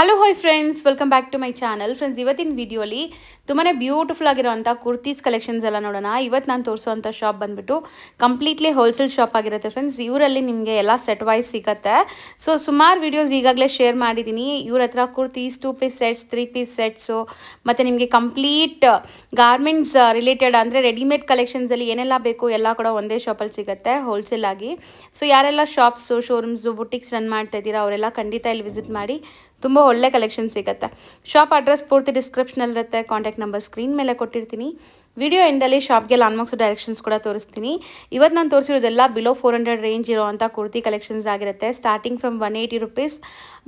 Hello hi friends, welcome back to my channel. Friends, ಇವತ್ತಿನ ವಿಡಿಯೋಲಿ ತುಂಬಾ ಬ್ಯೂಟಿಫುಲ್ ಆಗಿರೋಂಥ ಕುರ್ತೀಸ್ ಕಲೆಕ್ಷನ್ಸ್ ಎಲ್ಲ ನೋಡೋಣ. ಇವತ್ತು ನಾನು ತೋರಿಸೋವಂಥ ಶಾಪ್ ಬಂದುಬಿಟ್ಟು ಕಂಪ್ಲೀಟ್ಲಿ ಹೋಲ್ಸೇಲ್ ಶಾಪ್ ಆಗಿರುತ್ತೆ ಫ್ರೆಂಡ್ಸ್. ಇವರಲ್ಲಿ ನಿಮಗೆ ಎಲ್ಲ ಸೆಟ್ ವೈಸ್ ಸಿಗುತ್ತೆ. ಸೊ ಸುಮಾರು ವೀಡಿಯೋಸ್ ಈಗಾಗಲೇ ಶೇರ್ ಮಾಡಿದ್ದೀನಿ. ಇವ್ರ ಹತ್ರ kurtis 2 piece sets, 3 piece sets ಮತ್ತು ನಿಮಗೆ ಕಂಪ್ಲೀಟ್ ಗಾರ್ಮೆಂಟ್ಸ್ ರಿಲೇಟೆಡ್ ಅಂದರೆ ರೆಡಿಮೇಡ್ ಕಲೆಕ್ಷನ್ಸಲ್ಲಿ ಏನೆಲ್ಲ ಬೇಕು ಎಲ್ಲ ಕೂಡ ಒಂದೇ ಶಾಪಲ್ಲಿ ಸಿಗುತ್ತೆ ಹೋಲ್ಸೇಲ್ ಆಗಿ. ಸೊ ಯಾರೆಲ್ಲ ಶಾಪ್ಸು, ಶೋರೂಮ್ಸು, ಬುಟಿಕ್ಸ್ ರನ್ ಮಾಡ್ತಾ ಇದ್ದೀರಾ ಅವರೆಲ್ಲ ಖಂಡಿತ ಇಲ್ಲಿ ವಿಸಿಟ್ ಮಾಡಿ. ತುಂಬ ಒಳ್ಳೆ ಕಲೆಕ್ಷನ್ ಸಿಗುತ್ತೆ. ಶಾಪ್ ಅಡ್ರೆಸ್ ಪೂರ್ತಿ ಡಿಸ್ಕ್ರಿಪ್ಷನಲ್ಲಿರುತ್ತೆ. ಕಾಂಟ್ಯಾಕ್ಟ್ ನಂಬರ್ ಸ್ಕ್ರೀನ್ ಮೇಲೆ ಕೊಟ್ಟಿರ್ತೀನಿ. ವಿಡಿಯೋ ಎಂಡಲ್ಲಿ ಶಾಪ್ಗೆ ಲಾನ್ಮಾರ್ಕ್ಸ್ ಡೈರೆಕ್ಷನ್ಸ್ ಕೂಡ ತೋರಿಸ್ತೀನಿ. ಇವತ್ತು ನಾನು ತೋರಿಸಿರೋದೆಲ್ಲ ಬಿಲೋ 400 ರೇಂಜ್ ಇರೋವಂಥ ಕುರ್ತಿ ಕಲೆಕ್ಷನ್ಸ್ ಆಗಿರುತ್ತೆ. ಸ್ಟಾರ್ಟಿಂಗ್ ಫ್ರಮ್ 180 ರುಪೀಸ್,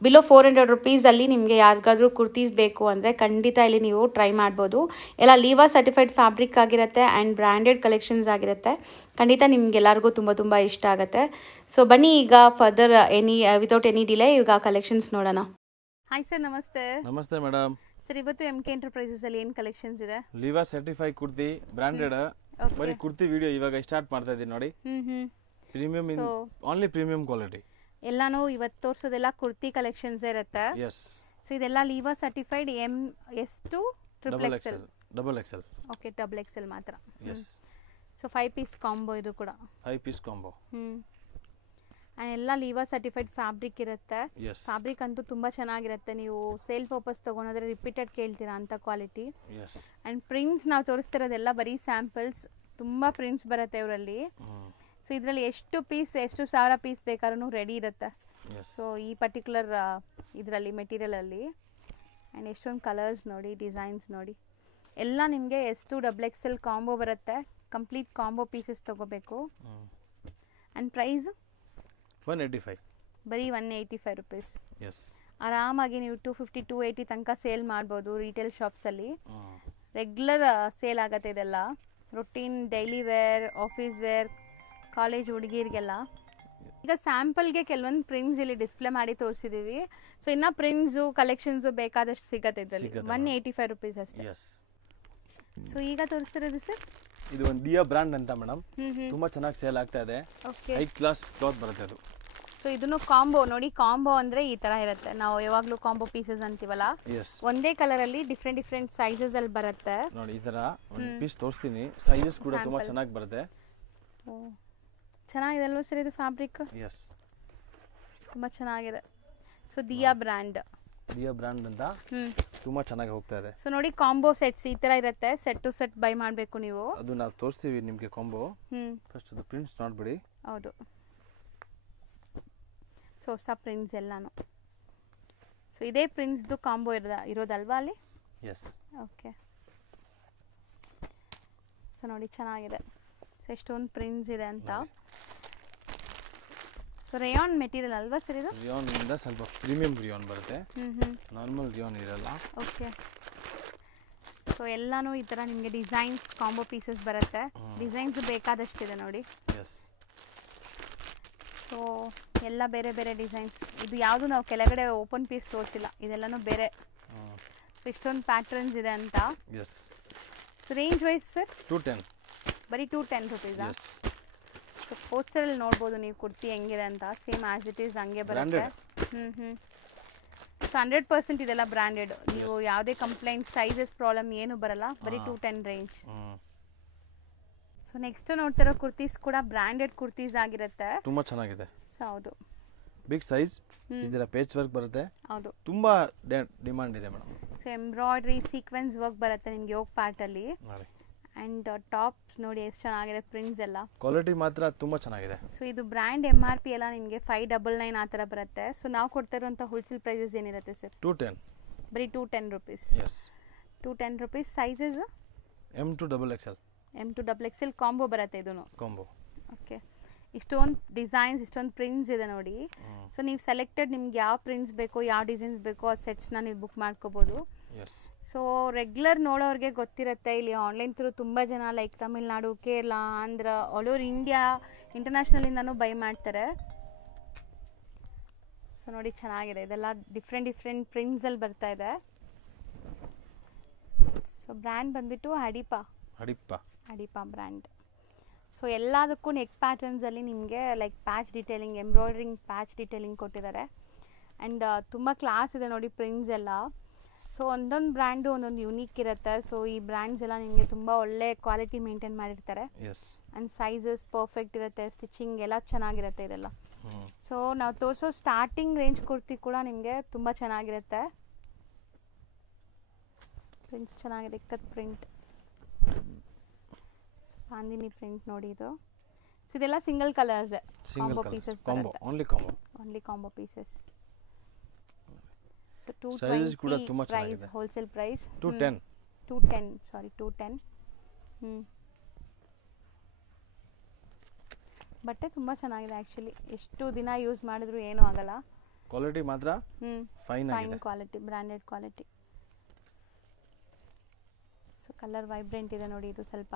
ಬಿಲೋ 400 ರುಪೀಸಲ್ಲಿ ನಿಮಗೆ ಯಾರಿಗಾದ್ರೂ ಕುರ್ತೀಸ್ ಬೇಕು ಅಂದರೆ ಖಂಡಿತ ಇಲ್ಲಿ ನೀವು ಟ್ರೈ ಮಾಡ್ಬೋದು. ಎಲ್ಲ ಲೀವಾ ಸರ್ಟಿಫೈಡ್ ಫ್ಯಾಬ್ರಿಕ್ ಆಗಿರುತ್ತೆ ಆ್ಯಂಡ್ ಬ್ರ್ಯಾಂಡೆಡ್ ಕಲೆಕ್ಷನ್ಸ್ ಆಗಿರುತ್ತೆ. ಖಂಡಿತ ನಿಮ್ಗೆಲ್ಲರಿಗೂ ತುಂಬ ಇಷ್ಟ ಆಗುತ್ತೆ. ಸೊ ಬನ್ನಿ ಈಗ ಫರ್ದರ್ ವಿತೌಟ್ ಎನಿ ಡಿಲೇ ಈಗ ಕಲೆಕ್ಷನ್ಸ್ ನೋಡೋಣ. ಹಾಯ್ ಸರ್, ನಮಸ್ತೆ. ನಮಸ್ತೆ ಮೇಡಮ್. ಸರ್, ಇವತ್ತು MK ಎಂಟರ್ಪ್ರೈಸಸ್ ಅಲ್ಲಿ ಏನು ಕಲೆಕ್ಷನ್ಸ್ ಇದೆ? ಲಿವಾ ಸರ್ಟಿಫೈಡ್ ಕುರ್ತಿ ಬ್ರಾಂಡೆಡ್. ಬರೀ ಕುರ್ತಿ ವಿಡಿಯೋ ಇವಾಗ ಸ್ಟಾರ್ಟ್ ಮಾಡ್ತಾ ಇದೀನಿ ನೋಡಿ. Premium only premium quality. ಎಲ್ಲಾನು ಇವತ್ತು ತೋರಿಸೋದೆಲ್ಲ ಕುರ್ತಿ ಕಲೆಕ್ಷನ್ಸ್ ಇರುತ್ತೆ. ಎಸ್. ಸೊ ಇದೆಲ್ಲ Liva certified MS to XXL. Double XL. Okay, double XL ಮಾತ್ರ. ಎಸ್. ಸೊ 5 ಪೀಸ್ ಕಾಂಬೋ ಇದು ಕೂಡ. 5 ಪೀಸ್ ಕಾಂಬೋ. ಎಲ್ಲ ಲಿವಾ ಸರ್ಟಿಫೈಡ್ ಫ್ಯಾಬ್ರಿಕ್ ಇರುತ್ತೆ. ಫ್ಯಾಬ್ರಿಕ್ ಅಂತೂ ತುಂಬ ಚೆನ್ನಾಗಿರುತ್ತೆ. ನೀವು ಸೇಲ್ ಪರ್ಪಸ್ ತೊಗೊಂಡ್ರೆ ರಿಪೀಟೆಡ್ ಕೇಳ್ತೀರಾ ಅಂತ ಕ್ವಾಲಿಟಿ. ಆ್ಯಂಡ್ ಪ್ರಿಂಟ್ಸ್ ನಾವು ತೋರಿಸ್ತಿರೋದೆಲ್ಲ ಬರೀ ಸ್ಯಾಂಪಲ್ಸ್. ತುಂಬ ಪ್ರಿಂಟ್ಸ್ ಬರುತ್ತೆ ಇವರಲ್ಲಿ. ಸೊ ಇದರಲ್ಲಿ ಎಷ್ಟು ಸಾವಿರ ಪೀಸ್ ಬೇಕಾದ್ರೂ ರೆಡಿ ಇರುತ್ತೆ. ಸೊ ಈ ಪರ್ಟಿಕ್ಯುಲರ್ ಇದರಲ್ಲಿ ಮೆಟೀರಿಯಲಲ್ಲಿ ಆ್ಯಂಡ್ ಎಷ್ಟೊಂದು ಕಲರ್ಸ್ ನೋಡಿ, ಡಿಸೈನ್ಸ್ ನೋಡಿ. ಎಲ್ಲ ನಿಮಗೆ XXL ಕಾಂಬೋ ಬರುತ್ತೆ. ಕಂಪ್ಲೀಟ್ ಕಾಂಬೋ ಪೀಸಸ್ ತೊಗೋಬೇಕು. And price 185. ಬರೀ 185 ರುಪೀಸ್. ಎಸ್. ಆರಾಮಾಗಿ ನೀವು 250 280 ತನಕ ಸೇಲ್ ಮಾಡ್ಬೋದು ರಿಟೇಲ್ ಶಾಪ್ಸಲ್ಲಿ. ರೆಗ್ಯುಲರ್ ಸೇಲ್ ಆಗುತ್ತೆ ಇದೆಲ್ಲ. Routine daily wear, office wear, college ಹುಡುಗಿರಿಗೆಲ್ಲ. ಈಗ ಸ್ಯಾಂಪಲ್ಗೆ ಕೆಲವೊಂದು ಪ್ರಿಂಟ್ಸ್ ಇಲ್ಲಿ ಡಿಸ್ಪ್ಲೇ ಮಾಡಿ ತೋರಿಸಿದ್ದೀವಿ. ಸೊ ಇನ್ನು ಪ್ರಿಂಟ್ಸು ಕಲೆಕ್ಷನ್ಸು ಬೇಕಾದಷ್ಟು ಸಿಗುತ್ತೆ ಇದರಲ್ಲಿ. 185 ರುಪೀಸ್ ಅಷ್ಟೇ. ಸೊ ಈಗ ತೋರಿಸ್ತಿರೋದು ಸರ್, ಇದು ಒಂದು ದಿಯಾ ಬ್ರ್ಯಾಂಡ್ ಅಂತ ಮೇಡಮ್. ತುಂಬಾ ಚೆನ್ನಾಗಿ ಸೇಲ್ ಆಗ್ತಾ ಇದೆ. ಹೈ ಕ್ಲಾಸ್ ಕ್ಲಾತ್ ಬರುತ್ತೆ ಅದು. ಸೊ ಇದನ್ನು ಕಾಂಬೋ ನೋಡಿ. ಕಾಂಬೋ ಅಂದ್ರೆ ಈ ತರ ಇರುತ್ತೆ. ನಾವು ಯಾವಾಗ್ಲೂ ಕಾಂಬೋ ಪೀಸಸ್ ಅಂತೀವಲ್ಲ, ಒಂದೇ ಕಲರ್ ಅಲ್ಲಿ ಡಿಫ್ರೆಂಟ್ ಸೈಜಸ್ ಅಲ್ಲಿ ಬರುತ್ತೆ ನೋಡಿ. ಈ ತರ ಒಂದು ಪೀಸ್ ತೋರಿಸ್ತೀನಿ. ಸೈಜಸ್ ಕೂಡ ತುಂಬಾ ಚೆನ್ನಾಗಿ ಬರುತ್ತೆ. ಚೆನ್ನಾಗಿದೆ ಅಲ್ವಾ ಸರ್ ಇದು ಫ್ಯಾಬ್ರಿಕ್? ಎಸ್, ತುಂಬಾ ಚೆನ್ನಾಗಿದೆ. ಸೊ ದಿಯಾ ಬ್ರ್ಯಾಂಡ್ ಅಂತ ತುಂಬಾ ಚೆನ್ನಾಗಿ ಹೋಗ್ತಾ ಇದೆ. ಸೊ ನೋಡಿ, ಕಾಂಬೋ ಸೆಟ್ಸ್ ಈ ತರ ಇರುತ್ತೆ. ಸೆಟ್ ಟು ಸೆಟ್ ಬೈ ಮಾಡಬೇಕು ನೀವು. ಅದು ನಾವು ತೋರಿಸ್ತೀವಿ ನಿಮಗೆ ಕಾಂಬೋ. ಫಸ್ಟ್ ಅದು ಪ್ರಿಂಟ್ಸ್ ನೋಡ್ಬಿಡಿ. ಹೌದು, ಸೊ ಹೊಸ ಪ್ರಿಂಟ್ಸ್ ಎಲ್ಲಾನು. ಸೊ ಇದೇ ಪ್ರಿಂಟ್ಸ್ದು ಕಾಂಬೋ ಇರೋದಲ್ವಾ ಅಲ್ಲಿ? ಎಸ್. ಓಕೆ. ಸೊ ನೋಡಿ, ಚೆನ್ನಾಗಿದೆ. ಸೊ ಎಷ್ಟೊಂದು ಪ್ರಿಂಟ್ಸ್ ಇದೆ ಅಂತ. ಸೊ ರೇಯಾನ್ ಮೆಟೀರಿಯಲ್ ಅಲ್ವಾ ಸರ್ ಇದು? ರೇಯಾನ್ ಇಂದ ಸ್ವಲ್ಪ ಪ್ರೀಮಿಯಂ ರೇಯಾನ್ ಬರುತ್ತೆ. ನಾರ್ಮಲ್ ರೇಯಾನ್ ಇರಲ್ಲ. ಓಕೆ. ಸೊ ಎಲ್ಲಾನು ಈ ತರ ನಿಮಗೆ ಡಿಸೈನ್ಸ್ ಕಾಂಬೋ ಪೀಸಸ್ ಬರುತ್ತೆ. ಡಿಸೈನ್ಸ್ ಬೇಕಾದಷ್ಟಿದೆ ನೋಡಿ. ಎಸ್. ಸೊ ಎಲ್ಲ ಬೇರೆ ಡಿಸೈನ್ಸ್. ಇದು ಯಾವುದು ನಾವು ಕೆಳಗಡೆ ಓಪನ್ ಪೀಸ್ ತೋರಿಸಿಲ್ಲ, ಇದೆಲ್ಲನೂ ಬೇರೆ. ಸೊ ಇಷ್ಟೊಂದು ಪ್ಯಾಟರ್ನ್ಸ್ ಇದೆ ಅಂತ. Yes. So range wise sir 210. ಬರೀ 210 ರುಪೀಸಾ? ಸೊ ಪೋಸ್ಟರಲ್ಲಿ ನೋಡ್ಬೋದು ನೀವು ಕುರ್ತಿ ಹೆಂಗಿದೆ ಅಂತ. ಸೇಮ್ ಆಸ್ ಇಟ್ ಈಸ್ ಹಂಗೆ ಬರುತ್ತೆ. ಸೊ 100% ಇದೆಲ್ಲ ಬ್ರ್ಯಾಂಡೆಡ್. ನೀವು ಯಾವುದೇ ಕಂಪ್ಲೇಂಟ್, ಸೈಜಸ್ ಪ್ರಾಬ್ಲಮ್ ಏನು ಬರಲ್ಲ. ಬರೀ 210 ರೇಂಜ್. ಸೊ ನೆಕ್ಸ್ಟ್ ನೋಡ್ತಿರೋ ಕುರ್ತೀಸ್ ಕೂಡ ಬ್ರ್ಯಾಂಡೆಡ್ ಕುರ್ತೀಸ್ ಆಗಿರುತ್ತೆ. ತುಂಬಾ ಚೆನ್ನಾಗಿದೆ. ಸೊ ಹೌದು, ಬಿಗ್ ಸೈಜ್. ಇದರ ಪೇಚ್ ವರ್ಕ್ ಬರುತ್ತೆ. ಹೌದು, ತುಂಬಾ ಡಿಮಾಂಡ್ ಇದೆ madam. So embroidery sequence work ಬರುತ್ತೆ ನಿಮಗೆ ಯೋಗ್ ಪಾರ್ಟ್ ಅಲ್ಲಿ. ಅಂಡ್ ಟಾಪ್ಸ್ ನೋಡಿ ಎಷ್ಟು ಚೆನ್ನಾಗಿದೆ. ಪ್ರಿಂಟ್ಸ್ ಎಲ್ಲ ಕ್ವಾಲಿಟಿ ಮಾತ್ರ ತುಂಬಾ ಚೆನ್ನಾಗಿದೆ. ಸೊ ಇದು ಬ್ರ್ಯಾಂಡ್ MRP ಎಲ್ಲ ನಿಮಗೆ 599 ಆ ಥರ ಬರುತ್ತೆ. ಸೊ ನಾವು ಕೊಡ್ತಾ ಇರುವಂಥ ಹೋಲ್ಸೇಲ್ ಪ್ರೈಸಸ್ ಏನಿರುತ್ತೆ ಸರ್? 210. ಬರೀ 210 rupees. Yes. 210 rupees. Sizes M to XXL. M to XXL combo ಬರುತ್ತೆ ಇದನ್ನು. ಕಾಂಬೋ. ಓಕೆ. ಇಷ್ಟೊಂದು ಡಿಸೈನ್ಸ್, ಇಷ್ಟೊಂದು ಪ್ರಿಂಟ್ಸ್ ಇದೆ ನೋಡಿ. ಸೊ ನೀವು ಸೆಲೆಕ್ಟೆಡ್ ನಿಮ್ಗೆ ಯಾವ ಪ್ರಿಂಟ್ಸ್ ಬೇಕೋ, ಯಾವ ಡಿಸೈನ್ಸ್ ಬೇಕೋ ಆ ಸೆಟ್ಸ್ನ ನೀವು ಬುಕ್ ಮಾಡ್ಕೋಬೋದು. ಸೊ ರೆಗ್ಯುಲರ್ ನೋಡೋರಿಗೆ ಗೊತ್ತಿರುತ್ತೆ. ಇಲ್ಲಿ ಆನ್ಲೈನ್ ಥ್ರೂ ತುಂಬ ಜನ like Tamil Nadu, Kerala, Andhra, all over India, ಇಂಟರ್ನ್ಯಾಷನಲಿಂದನೂ ಬೈ ಮಾಡ್ತಾರೆ. ಸೊ ನೋಡಿ, ಚೆನ್ನಾಗಿದೆ. ಇದೆಲ್ಲ ಡಿಫ್ರೆಂಟ್ ಪ್ರಿಂಟ್ಸಲ್ಲಿ ಬರ್ತಾ ಇದೆ. ಸೊ ಬ್ರ್ಯಾಂಡ್ ಬಂದ್ಬಿಟ್ಟು ಹಡಿಪಾ ಬ್ರ್ಯಾಂಡ್. ಸೊ ಎಲ್ಲದಕ್ಕೂ ನೆಕ್ ಪ್ಯಾಟರ್ನ್ಸಲ್ಲಿ ನಿಮಗೆ like patch detailing, embroidering patch detailing ಕೊಟ್ಟಿದ್ದಾರೆ. ಆ್ಯಂಡ್ ತುಂಬ ಕ್ಲಾಸ್ ಇದೆ ನೋಡಿ ಪ್ರಿಂಟ್ಸ್ ಎಲ್ಲ. ಸೊ ಒಂದೊಂದು ಬ್ರ್ಯಾಂಡು ಒಂದೊಂದು ಯುನೀಕ್ ಇರುತ್ತೆ. ಸೊ ಈ ಬ್ರ್ಯಾಂಡ್ಸ್ ಎಲ್ಲ ನಿಮಗೆ ತುಂಬ ಒಳ್ಳೆ ಕ್ವಾಲಿಟಿ ಮೇಂಟೈನ್ ಮಾಡಿರ್ತಾರೆ. ಆ್ಯಂಡ್ ಸೈಜಸ್ ಪರ್ಫೆಕ್ಟ್ ಇರುತ್ತೆ, ಸ್ಟಿಚಿಂಗ್ ಎಲ್ಲ ಚೆನ್ನಾಗಿರುತ್ತೆ ಇದೆಲ್ಲ. ಸೊ ನಾವು ತೋರಿಸೋ ಸ್ಟಾರ್ಟಿಂಗ್ ರೇಂಜ್ ಕುರ್ತಿ ಕೂಡ ನಿಮಗೆ ತುಂಬ ಚೆನ್ನಾಗಿರುತ್ತೆ. ಪ್ರಿಂಟ್ಸ್ ಚೆನ್ನಾಗಿದೆ, ಇಕ್ಕತ್ ಪ್ರಿಂಟ್, ಬಾಂದಿನಿ ಪ್ರಿಂಟ್ ನೋಡಿ ಇದು. ಸೊ ಇದೆಲ್ಲ ಸಿಂಗಲ್ ಕಲರ್ಸ್, ಕಾಂಬೋ ಪೀಸಸ್ ಬರುತ್ತೆ, only combo pieces. So 220 price, wholesale price 210 sorry 210. ಬಟ್ಟೆ ತುಂಬ ಚೆನ್ನಾಗಿದೆ ಆ್ಯಕ್ಚುಲಿ, ಎಷ್ಟು ದಿನ ಯೂಸ್ ಮಾಡಿದ್ರು ಏನೂ ಆಗಲ್ಲ. ಕ್ವಾಲಿಟಿ ಮಾತ್ರ fine quality, branded quality. So colour vibrant ಇದೆ ನೋಡಿ ಇದು ಸ್ವಲ್ಪ.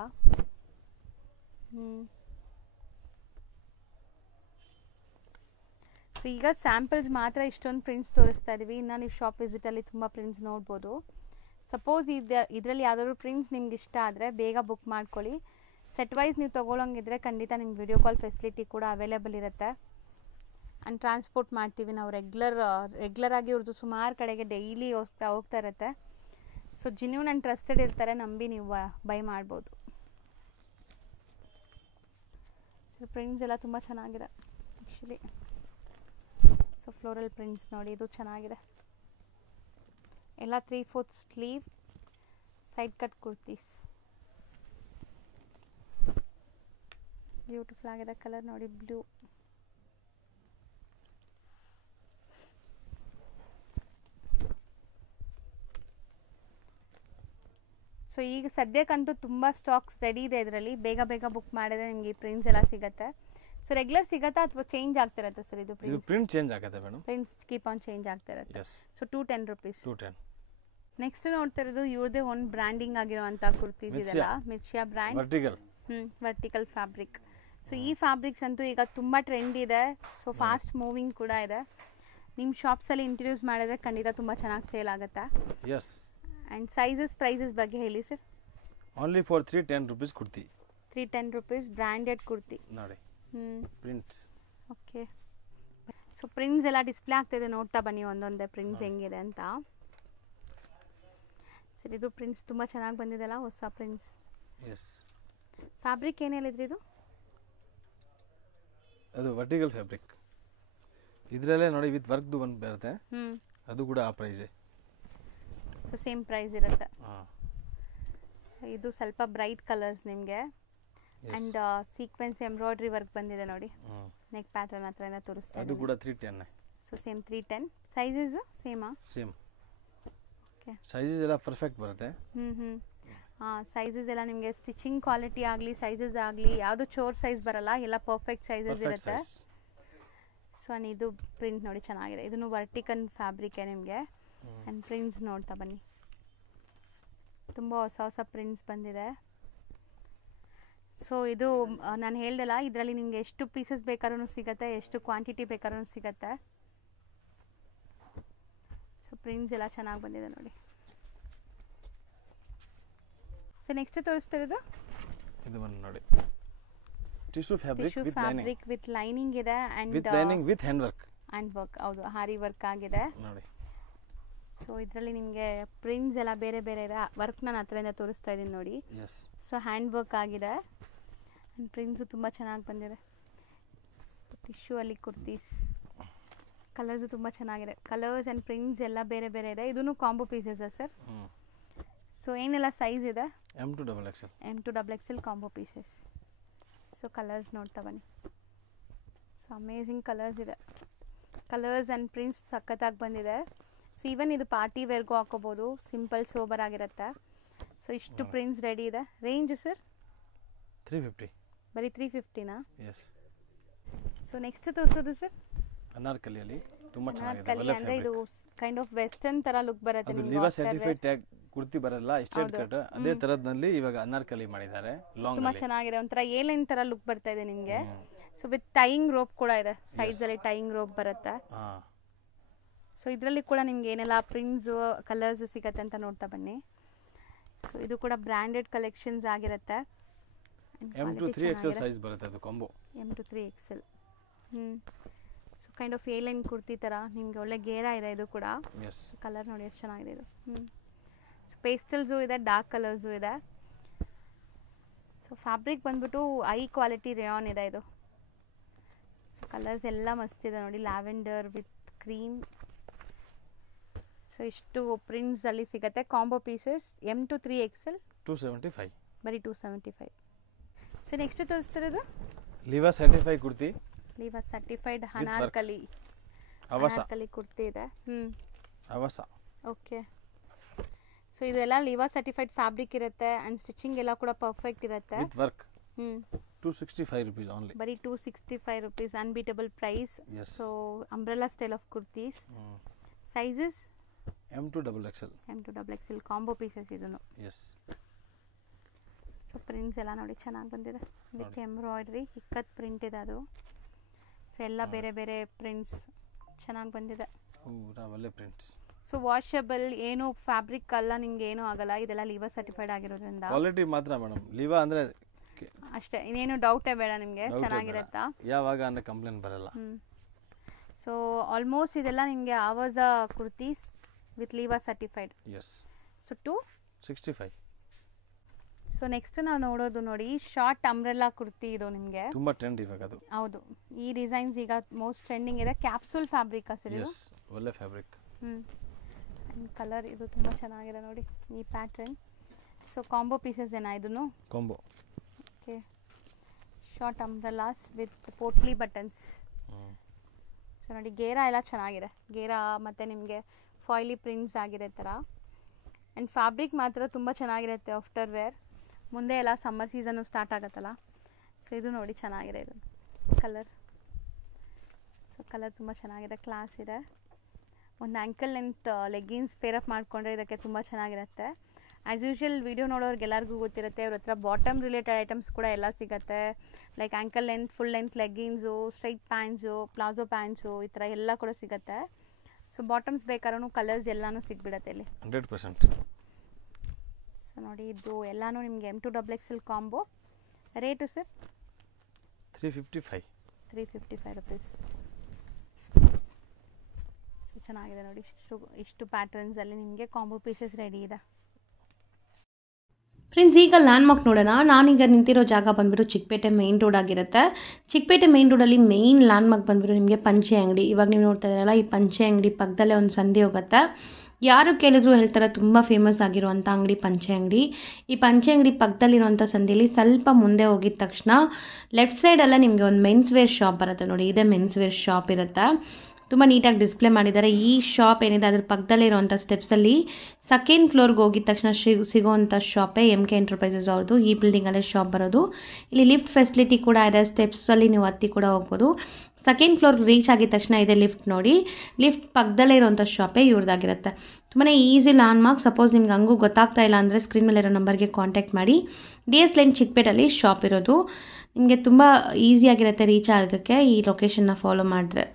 ಸೊ ಈಗ ಸ್ಯಾಂಪಲ್ಸ್ ಮಾತ್ರ ಇಷ್ಟೊಂದು ಪ್ರಿಂಟ್ಸ್ ತೋರಿಸ್ತಾ ಇದ್ದೀವಿ. ಇನ್ನು ನೀವು ಶಾಪ್ ವಿಸಿಟಲ್ಲಿ ತುಂಬ ಪ್ರಿಂಟ್ಸ್ ನೋಡ್ಬೋದು. ಸಪೋಸ್ ಇದರಲ್ಲಿ ಯಾವ್ದಾದ್ರು ಪ್ರಿಂಟ್ಸ್ ನಿಮ್ಗೆ ಇಷ್ಟ ಆದರೆ ಬೇಗ ಬುಕ್ ಮಾಡ್ಕೊಳ್ಳಿ. ಸೆಟ್ ವೈಸ್ ನೀವು ತೊಗೊಳಂಗಿದ್ರೆ ಖಂಡಿತ ನಿಮ್ಗೆ ವಿಡಿಯೋ ಕಾಲ್ ಫೆಸಿಲಿಟಿ ಕೂಡ ಅವೈಲೇಬಲ್ ಇರುತ್ತೆ. ಆ್ಯಂಡ್ ಟ್ರಾನ್ಸ್ಪೋರ್ಟ್ ಮಾಡ್ತೀವಿ ನಾವು ರೆಗ್ಯುಲರ್ ಆಗಿ ಇವ್ರದ್ದು ಸುಮಾರು ಕಡೆಗೆ ಡೈಲಿ ಹೋಗ್ತಾ ಇರುತ್ತೆ. ಸೊ ಜಿನ್ಯೂನ್ ಆ್ಯಂಡ್ ಟ್ರಸ್ಟೆಡ್ ಇರ್ತಾರೆ, ನಂಬಿ ನೀವು ಬೈ ಮಾಡ್ಬೋದು. ಸೊ ಪ್ರಿಂಟ್ಸ್ ಎಲ್ಲ ತುಂಬ ಚೆನ್ನಾಗಿದೆ ಆ್ಯಕ್ಚುಲಿ. ಸೊ ಫ್ಲೋರಲ್ ಪ್ರಿಂಟ್ಸ್ ನೋಡಿ, ಇದು ಚೆನ್ನಾಗಿದೆ. ಎಲ್ಲ 3/4 sleeve, side cut kurtis. Beautiful ಆಗಿದೆ ಕಲರ್ ನೋಡಿ, ಬ್ಲೂ. ಸೊ ಈಗ ಸದ್ಯಕ್ಕಂತೂ ತುಂಬ ಸ್ಟಾಕ್ಸ್ ರೆಡಿ ಇದೆ ಇದರಲ್ಲಿ. ಬೇಗ ಬುಕ್ ಮಾಡಿದ್ರೆ ನಿಮಗೆ ಈ ಪ್ರಿಂಟ್ಸ್ ಎಲ್ಲ ಸಿಗುತ್ತೆ. ಸೊ ರೆಗ್ಯುಲರ್ ಸಿಗತ್ತಾ ಅಥವಾ ಚೇಂಜ್ ಆಗ್ತಿರತ್ತೆ ಸರ್? ಇದು ಪ್ರಿಂಟ್ ಚೇಂಜ್ ಆಗುತ್ತೆ madam, prints keep on change ಆಗ್ತಿರತ್ತೆ. So 210 rupees. ನೆಕ್ಸ್ಟ್ ನೋಡ್ತಾ ಇರೋದು ಇವ್ರದೇ ಒಂದು ಬ್ರ್ಯಾಂಡಿಂಗ್ ಆಗಿರುವಂತ ಕುರ್ತೀಸ್ ಇದೆಲ್ಲ, ಮಿರ್ಚಿಯಾ ಬ್ರ್ಯಾಂಡ್, ವರ್ಟಿಕಲ್ ಫ್ಯಾಬ್ರಿಕ್. ಸೊ ಈ ಫ್ಯಾಬ್ರಿಕ್ಸ್ ಅಂತೂ ಈಗ ತುಂಬ ಟ್ರೆಂಡ್ ಇದೆ. ಸೊ ಫಾಸ್ಟ್ ಮೂವಿಂಗ್ ಕೂಡ ಇದೆ. ನಿಮ್ಮ ಶಾಪ್ಸಲ್ಲಿ ಇಂಟ್ರೊಡ್ಯೂಸ್ ಮಾಡಿದ್ರೆ ಖಂಡಿತ ತುಂಬ ಚೆನ್ನಾಗಿ ಸೇಲ್ ಆಗುತ್ತೆ. ಆ್ಯಂಡ್ ಸೈಜಸ್ ಪ್ರೈಸಸ್ ಬಗ್ಗೆ ಹೇಳಿ sir. Only for 310 rupees kurti. 310 rupees branded kurti ನೋಡಿ. Prints okay. ಸೊ ಪ್ರಿಂಟ್ಸ್ ಎಲ್ಲ ಡಿಸ್ಪ್ಲೇ ಆಗ್ತಿದೆ, ನೋಡ್ತಾ ಬನ್ನಿ ಒಂದೊಂದೇ ಪ್ರಿಂಟ್ಸ್ ಹೆಂಗಿದೆ ಅಂತ. ಸರ್ ಇದು ಪ್ರಿಂಟ್ಸ್ ತುಂಬ ಚೆನ್ನಾಗಿ ಬಂದಿದೆಲ್ಲ, ಹೊಸ ಪ್ರಿಂಟ್ಸ್. ಫ್ಯಾಬ್ರಿಕ್ ಏನು ಹೇಳಿದ್ರಿ ಇದು? ಅದು ವರ್ಟಿಕಲ್ ಫ್ಯಾಬ್ರಿಕ್. ಇದರಲ್ಲೇ ನೋಡಿ ವಿತ್ ವರ್ಕ್ ಒಂದು ಬರುತ್ತೆ, ಅದು ಕೂಡ ಆ ಪ್ರೈಸೇ. ಸೊ ಸೇಮ್ ಪ್ರೈಸ್ ಇರುತ್ತೆ. ಸೊ ಇದು ಸ್ವಲ್ಪ ಬ್ರೈಟ್ ಕಲರ್ಸ್ ನಿಮಗೆ. ಅಂಡ್ ಸೀಕ್ವೆನ್ಸ್ ಎಂಬ್ರಾಯ್ಡ್ರಿ ವರ್ಕ್ ಬಂದಿದೆ ನೋಡಿ, ನೆಕ್ ಪ್ಯಾಟರ್ನ್ ಹತ್ರನೇ ತೋರಿಸ್ತಾ ಇದ್ದೀನಿ. ಅದು ಕೂಡ 310. So same 310. ಸೈಜಸ್ ಸೇಮಾ? ಸೇಮ್. ಓಕೆ, ಸೈಜಸ್ ಎಲ್ಲ ಪರ್ಫೆಕ್ಟ್ ಬರುತ್ತೆ. ಸೈಜಸ್ ಎಲ್ಲ ನಿಮಗೆ ಸ್ಟಿಚಿಂಗ್ ಕ್ವಾಲಿಟಿ ಆಗಲಿ ಸೈಜಸ್ ಆಗಲಿ ಯಾವುದು ಚೋರ್ ಸೈಜ್ ಬರಲ್ಲ, ಎಲ್ಲ ಪರ್ಫೆಕ್ಟ್ ಸೈಜಸ್ ಇರುತ್ತೆ. ಸೊ ಇದು ಪ್ರಿಂಟ್ ನೋಡಿ ಚೆನ್ನಾಗಿದೆ, ಇದನ್ನು ವರ್ಟಿಕಲ್ ಫ್ಯಾಬ್ರಿಕ್ ನಿಮಗೆ. ಆ್ಯಂಡ್ ಪ್ರಿಂಟ್ಸ್ ನೋಡ್ತಾ ಬನ್ನಿ, ತುಂಬ ಹೊಸ ಪ್ರಿಂಟ್ಸ್ ಬಂದಿದೆ. ಸೊ ಇದು ನಾನು ಹೇಳ್ದಲ್ಲ, ಇದರಲ್ಲಿ ನಿಮಗೆ ಎಷ್ಟು ಪೀಸಸ್ ಬೇಕಾದ್ರೂ ಸಿಗುತ್ತೆ, ಎಷ್ಟು ಕ್ವಾಂಟಿಟಿ ಬೇಕಾದ್ರೂ ಸಿಗುತ್ತೆ. ಸೊ ಪ್ರಿಂಟ್ಸ್ ಎಲ್ಲ ಚೆನ್ನಾಗಿ ಬಂದಿದೆ ನೋಡಿ. ಸೊ ನೆಕ್ಸ್ಟ್ ತೋರಿಸ್ತಾ ಇರೋದು ಇದು ಒಂದು ನೋಡಿ, ಟಿಶ್ಯೂ ಫ್ಯಾಬ್ರಿಕ್ ವಿತ್ ಲೈನಿಂಗ್ ಇದೆ. And with lining with hand work. ಹೌದು, ಹಾರಿ ವರ್ಕ್ ಆಗಿದೆ ನೋಡಿ. ಸೊ ಇದರಲ್ಲಿ ನಿಮಗೆ ಪ್ರಿಂಟ್ಸ್ ಎಲ್ಲ ಬೇರೆ ವರ್ಕ್ ನಾನು ಹತ್ರದಿಂದ ತೋರಿಸ್ತಾ ಇದ್ದೀನಿ ನೋಡಿ. ಸೊ ಹ್ಯಾಂಡ್ ವರ್ಕ್ ಆಗಿದೆ. ಆ್ಯಂಡ್ ಪ್ರಿಂಟ್ಸು ತುಂಬ ಚೆನ್ನಾಗಿ ಬಂದಿದೆ. ಸೊ ಟಿಶ್ಯೂ ಅಲ್ಲಿ ಕುರ್ತೀಸ್, ಕಲರ್ಸು ತುಂಬ ಚೆನ್ನಾಗಿದೆ. ಕಲರ್ಸ್ ಆ್ಯಂಡ್ ಪ್ರಿಂಟ್ಸ್ ಎಲ್ಲ ಬೇರೆ ಇದೆ. ಇದೂ ಕಾಂಬೋ ಪೀಸಸ್ಸಾ ಸರ್? ಸೊ ಏನೆಲ್ಲ ಸೈಜ್ ಇದೆ? M to XXL. M to XXL combo pieces. So colours ನೋಡ್ತಾ ಬನ್ನಿ. ಸೊ ಅಮೇಝಿಂಗ್ ಕಲರ್ಸ್ ಇದೆ. ಕಲರ್ಸ್ ಆ್ಯಂಡ್ ಪ್ರಿಂಟ್ಸ್ ಸಖತ್ತಾಗಿ ಬಂದಿದೆ. ಸೊ ಈವನ್ ಇದು ಪಾರ್ಟಿ ವೇರ್ಗೂ ಹಾಕೋಬೋದು, ಸಿಂಪಲ್ ಸೋಬರ್ ಆಗಿರುತ್ತೆ. ಸೊ ಇಷ್ಟು ಪ್ರಿಂಟ್ಸ್ ರೆಡಿ ಇದೆ. Range sir? 350. ಬರೀ 350ನಾ? ಎಸ್. ಸೊ ನೆಕ್ಸ್ಟ್ ತೋರಿಸೋದು ಸರ್? ಅನಾರ್ಕಲಿಯಲ್ಲಿ ತುಂಬ ಚೆನ್ನಾಗಿದೆ. ಅನಾರ್ಕಲಿ ಅಂದರೆ ಇದು ಕೈಂಡ್ ಆಫ್ ವೆಸ್ಟರ್ನ್ ಥರ ಲುಕ್ ಬರುತ್ತೆ. ಅದು ಲಿವಾ ಸರ್ಟಿಫೈಡ್ ಟ್ಯಾಗ್ ಕುರ್ತಿ ಬರಲ್ಲ, ಸ್ಟ್ರೈಟ್ ಕಟ್, ಅದೇ ತರದ್ನಲ್ಲಿ ಇವಾಗ ಅನಾರ್ಕಲಿ ಮಾಡಿದ್ದಾರೆ. ತುಂಬ ಚೆನ್ನಾಗಿದೆ, ಒಂಥರ ಏಲೈನ್ ಥರ ಲುಕ್ ಬರ್ತಾ ಇದೆ ನಿಮಗೆ. ಸೊ ವಿತ್ ಟೈಯಿಂಗ್ ರೋಪ್ ಕೂಡ ಇದೆ, ಸೈಡ್ಸ್ ಅಲ್ಲಿ ಟೈಯಿಂಗ್ ರೋಪ್ ಬರುತ್ತೆ. ಸೊ ಇದರಲ್ಲಿ ಕೂಡ ನಿಮ್ಗೆ ಏನೆಲ್ಲ ಪ್ರಿಂಟ್ಸ್ ಕಲರ್ಸ್ ಸಿಗತ್ತೆ ಅಂತ ನೋಡ್ತಾ ಬನ್ನಿ. ಸೊ ಇದು ಕೂಡ ಬ್ರ್ಯಾಂಡೆಡ್ ಕಲೆಕ್ಷನ್ಸ್ ಆಗಿರುತ್ತೆ. M to 3XL ಸೈಜ್ ಬರುತ್ತೆ ಅದು combo. M to 3XL. So kind of A line kurti ಥರ ನಿಮಗೆ ಒಳ್ಳೆ ಗೇರ ಇದೆ ಇದು ಕೂಡ. ಎಸ್. ಕಲರ್ ನೋಡಿ ಎಷ್ಟು ಚೆನ್ನಾಗಿದೆ ಇದು. ಸೊ ಪೇಸ್ಟಲ್ಸು ಇದೆ, ಡಾರ್ಕ್ ಕಲರ್ಸು ಇದೆ. ಸೊ ಫ್ಯಾಬ್ರಿಕ್ ಬಂದ್ಬಿಟ್ಟು ಹೈ ಕ್ವಾಲಿಟಿ ರೇಯಾನ್ ಇದೆ ಇದು. ಸೊ ಕಲರ್ಸ್ ಎಲ್ಲ ಮಸ್ತಿದೆ ನೋಡಿ, ಲ್ಯಾವೆಂಡರ್ ವಿತ್ ಕ್ರೀಮ್. ಸೊ ಇಷ್ಟು ಪ್ರಿಂಟ್ಸಲ್ಲಿ ಸಿಗುತ್ತೆ. Combo pieces M to 3XL 275. ಬರೀ 275. ಸೊ ನೆಕ್ಸ್ಟ್ ತೋರಿಸ್ತಿರೋದು ಲಿವಾ ಸರ್ಟಿಫೈಡ್ ಕುರ್ತಿ. ಲಿವಾ ಸರ್ಟಿಫೈಡ್ ಅನಾರ್ಕಲಿ. ಅನಾರ್ಕಲಿ ಕುರ್ತಿ ಇದೆ. ಅವಸ. ಓಕೆ. ಸೊ ಇದೆಲ್ಲ ಲಿವಾ ಸರ್ಟಿಫೈಡ್ ಫ್ಯಾಬ್ರಿಕ್ ಇರುತ್ತೆ ಆ್ಯಂಡ್ ಸ್ಟಿಚಿಂಗ್ ಎಲ್ಲ ಕೂಡ ಪರ್ಫೆಕ್ಟ್ ಇರುತ್ತೆ. With work. 265 rupees only. ಬರೀ 265 rupees, unbeatable price. So umbrella style of kurtis. Sizes M to XXL. M to XXL combo pieces ಇದನ್ನು. ಎಸ್. ಸೊ ಪ್ರಿಂಟ್ಸ್ ಎಲ್ಲ ನೋಡಿ ಚೆನ್ನಾಗಿ ಬಂದಿದೆ. ವಿತ್ ಎಂಬ್ರಾಯ್ಡ್ರಿ ಇಕ್ಕತ್ ಪ್ರಿಂಟ್ ಇದೆ ಅದು. ಸೊ ಎಲ್ಲ ಬೇರೆ ಬೇರೆ ಪ್ರಿಂಟ್ಸ್ ಚೆನ್ನಾಗಿ ಬಂದಿದೆ. ಒಳ್ಳೆ ಪ್ರಿಂಟ್ಸ್. ಸೊ ವಾಷಬಲ್, ಏನು ಫ್ಯಾಬ್ರಿಕ್ ಅಲ್ಲ, ನಿಮ್ಗೆ ಏನೂ ಆಗಲ್ಲ. ಇದೆಲ್ಲ ಲಿವಾ ಸರ್ಟಿಫೈಡ್ ಆಗಿರೋದ್ರಿಂದ ಕ್ವಾಲಿಟಿ ಮಾತ್ರ ಮೇಡಮ್. ಲಿವಾ ಅಂದ್ರೆ ಅಷ್ಟೇ, ಇನ್ನೇನು ಡೌಟೇ ಬೇಡ ನಿಮಗೆ, ಚೆನ್ನಾಗಿರುತ್ತಾ ಯಾವಾಗ ಅಂದ್ರೆ ಕಂಪ್ಲೇಂಟ್ ಬರಲ್ಲ. ಸೊ ಆಲ್ಮೋಸ್ಟ್ ಇದೆಲ್ಲ ನಿಮಗೆ ಆವಾಜ kurtis with Liva certified. Yes. So 265. So next ನಾವು ನೋಡೋದು ನೋಡಿ ಶಾರ್ಟ್ ಅಂಬ್ರೆಲ್ಲಾ ಕುರ್ತಿ. ಇದು ನಿಮಗೆ ತುಂಬಾ ಟ್ರೆಂಡ್ ಇವಾಗ ಅದು. ಹೌದು, ಈ ಡಿಸೈನ್ಸ್ ಈಗ ಮೋಸ್ಟ್ ಟ್ರೆಂಡಿಂಗ್ ಇದೆ. ಕ್ಯಾಪ್ಸೂಲ್ ಫ್ಯಾಬ್ರಿಕ್ ಹಸಿರು. ಎಸ್, ಒಳ್ಳೆ ಫ್ಯಾಬ್ರಿಕ್. ಕಲರ್ ಇದು ತುಂಬಾ ಚೆನ್ನಾಗಿದೆ ನೋಡಿ ಈ ಪ್ಯಾಟರ್ನ್. ಸೊ ಕಾಂಬೋ ಪೀಸಸ್ ಏನಾ ಇದನ್ನು? Combo. Okay. Short umbrellas with potli buttons. So ನೋಡಿ ಗೇರಾ ಎಲ್ಲ ಚೆನ್ನಾಗಿದೆ. ಗೇರಾ ಮತ್ತು ನಿಮಗೆ ಫಾಯ್ಲಿ ಪ್ರಿಂಟ್ಸ್ ಆಗಿರೋ ಥರ. ಆ್ಯಂಡ್ ಫ್ಯಾಬ್ರಿಕ್ ಮಾತ್ರ ತುಂಬ ಚೆನ್ನಾಗಿರುತ್ತೆ. ಆಫ್ಟರ್ ವೇರ್ ಮುಂದೆ ಎಲ್ಲ ಸಮ್ಮರ್ ಸೀಸನ್ನು ಸ್ಟಾರ್ಟ್ ಆಗುತ್ತಲ್ಲ. ಸೊ ಇದು ನೋಡಿ ಚೆನ್ನಾಗಿದೆ ಇದು ಕಲರ್. ಸೊ ಕಲರ್ ತುಂಬ ಚೆನ್ನಾಗಿದೆ, ಕ್ಲಾಸ್ ಇದೆ. ಒಂದು ಆ್ಯಂಕಲ್ ಲೆಂತ್ ಲೆಗ್ಗಿನ್ಸ್ ಪೇರಪ್ ಮಾಡಿಕೊಂಡ್ರೆ ಇದಕ್ಕೆ ತುಂಬ ಚೆನ್ನಾಗಿರುತ್ತೆ. ಆ್ಯಸ್ ಯೂಶ್ವಲ್ ವಿಡಿಯೋ ನೋಡೋರ್ಗೆಲ್ಲರಿಗೂ ಗೊತ್ತಿರುತ್ತೆ, ಅವ್ರ ಹತ್ರ ಬಾಟಮ್ ರಿಲೇಟೆಡ್ ಐಟಮ್ಸ್ ಕೂಡ ಎಲ್ಲ ಸಿಗುತ್ತೆ. Like ankle length, full length leggings, straight pants, palazzo pants, ಈ ಥರ ಎಲ್ಲ ಕೂಡ ಸಿಗುತ್ತೆ. ಸೊ ಬಾಟಮ್ಸ್ ಬೇಕಾದ್ರೂ ಕಲರ್ಸ್ ಎಲ್ಲನೂ ಸಿಗ್ಬಿಡುತ್ತೆ ಇಲ್ಲಿ 100%. ಸೊ ನೋಡಿ ಇದು ಎಲ್ಲನೂ ನಿಮಗೆ M to XXL combo. Rate sir? 355 rupees. So ಚೆನ್ನಾಗಿದೆ ನೋಡಿ, ಇಷ್ಟು ಪ್ಯಾಟರ್ನ್ಸಲ್ಲಿ ನಿಮಗೆ ಕಾಂಬೋ ಪೀಸಸ್ ರೆಡಿ ಇದೆ. ಫ್ರೆಂಡ್ಸ್, ಈಗ ಲ್ಯಾಂಡ್ಮಾರ್ಕ್ ನೋಡೋಣ. ನಾನೀಗ ನಿಂತಿರೋ ಜಾಗ ಬಂದ್ಬಿಟ್ಟು ಚಿಕ್ಕಪೇಟೆ ಮೇನ್ ರೋಡ್ ಆಗಿರುತ್ತೆ. ಚಿಕ್ಕಪೇಟೆ ಮೇನ್ ರೋಡಲ್ಲಿ ಮೇನ್ ಲ್ಯಾಂಡ್ಮಾರ್ಕ್ ಬಂದ್ಬಿಟ್ಟು ನಿಮಗೆ ಪಂಚೆ ಅಂಗಡಿ. ಇವಾಗ ನೀವು ನೋಡ್ತಾ ಇದ್ದೀರಲ್ಲ, ಈ ಪಂಚೆ ಅಂಗಡಿ ಪಕ್ಕದಲ್ಲೇ ಒಂದು ಸಂಧಿ ಹೋಗುತ್ತೆ. ಯಾರು ಕೇಳಿದ್ರು ಹೇಳ್ತಾರೆ ತುಂಬ ಫೇಮಸ್ ಆಗಿರುವಂಥ ಅಂಗಡಿ ಪಂಚೆ ಅಂಗಡಿ. ಈ ಪಂಚೆ ಅಂಗಡಿ ಪಕ್ಕದಲ್ಲಿರುವಂಥ ಸಂಧಿಯಲ್ಲಿ ಸ್ವಲ್ಪ ಮುಂದೆ ಹೋಗಿದ ತಕ್ಷಣ ಲೆಫ್ಟ್ ಸೈಡಲ್ಲೇ ನಿಮಗೆ ಒಂದು ಮೆನ್ಸ್ ವೇರ್ ಶಾಪ್ ಬರುತ್ತೆ ನೋಡಿ. ಇದೇ ಮೆನ್ಸ್ ವೇರ್ ಶಾಪ್ ಇರುತ್ತೆ. ತುಂಬ ನೀಟಾಗಿ ಡಿಸ್ಪ್ಲೇ ಮಾಡಿದ್ದಾರೆ. ಈ ಶಾಪ್ ಏನಿದೆ ಅದ್ರ ಪಕ್ಕದಲ್ಲೇ ಇರುವಂಥ ಸ್ಟೆಪ್ಸಲ್ಲಿ ಸೆಕೆಂಡ್ ಫ್ಲೋರ್ಗೆ ಹೋಗಿದ ತಕ್ಷಣ ಸಿಗೋವಂಥ ಶಾಪೇ MK ಎಂಟರ್ಪ್ರೈಸಸ್ ಅವ್ರದ್ದು. ಈ ಬಿಲ್ಡಿಂಗಲ್ಲೇ ಶಾಪ್ ಬರೋದು. ಇಲ್ಲಿ ಲಿಫ್ಟ್ ಫೆಸಿಲಿಟಿ ಕೂಡ ಇದೆ. ಸ್ಟೆಪ್ಸಲ್ಲಿ ನೀವು ಹತ್ತಿ ಕೂಡ ಹೋಗ್ಬೋದು. ಸೆಕೆಂಡ್ ಫ್ಲೋರ್ಗೆ ರೀಚ್ ಆಗಿದ ತಕ್ಷಣ ಇದೆ ಲಿಫ್ಟ್ ನೋಡಿ. ಲಿಫ್ಟ್ ಪಕ್ಕದಲ್ಲೇ ಇರುವಂಥ ಶಾಪೇ ಇವ್ರದ್ದಾಗಿರುತ್ತೆ. ತುಂಬಾ ಈಸಿ ಲ್ಯಾಂಡ್ಮಾರ್ಕ್. ಸಪೋಸ್ ನಿಮ್ಗೆ ಹಂಗೂ ಗೊತ್ತಾಗ್ತಾ ಇಲ್ಲ ಅಂದರೆ ಸ್ಕ್ರೀನ್ ಮೇಲೆ ಇರೋ ನಂಬರ್ಗೆ ಕಾಂಟ್ಯಾಕ್ಟ್ ಮಾಡಿ. DS ಲೈನ್ ಚಿಕ್ಕಪೇಟಲ್ಲಿ ಶಾಪ್ ಇರೋದು. ನಿಮಗೆ ತುಂಬ ಈಸಿಯಾಗಿರುತ್ತೆ ರೀಚ್ ಆಗೋಕ್ಕೆ ಈ ಲೊಕೇಶನ್ನ ಫಾಲೋ ಮಾಡಿದ್ರೆ.